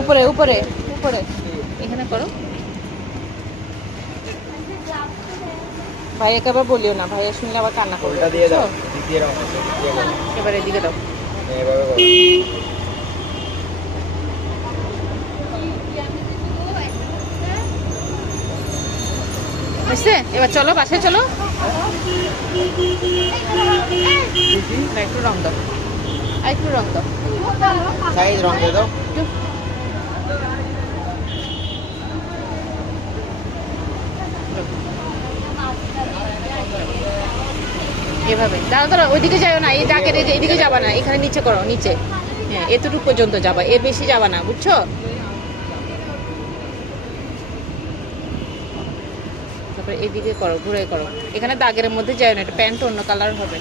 উপরে উপরে উপরে এখানে করো। ভাইয়াকে আবার বলিও না, ভাইয়া শুনলে আবার কান্না করবে। এবার এদিকে দাও। বুঝছে? এবার চলো বাসায় চলো। একটু রং দাও, একটু রং দাও, রং দিয়ে দাও। এভাবে দাঁড়াও দাঁড়াও, ওইদিকে যাও না, এই ডাকের এইদিকে যাবা না, এখানে নিচে করো, নিচে। হ্যাঁ, এতটুকু পর্যন্ত যাবা, এর বেশি যাবা না, বুঝছো? তারপরে এদিকে করো, ঘুরে করো। এখানে দাগের মধ্যে যাও না, এটা প্যান্ট অন্য কালার হবে।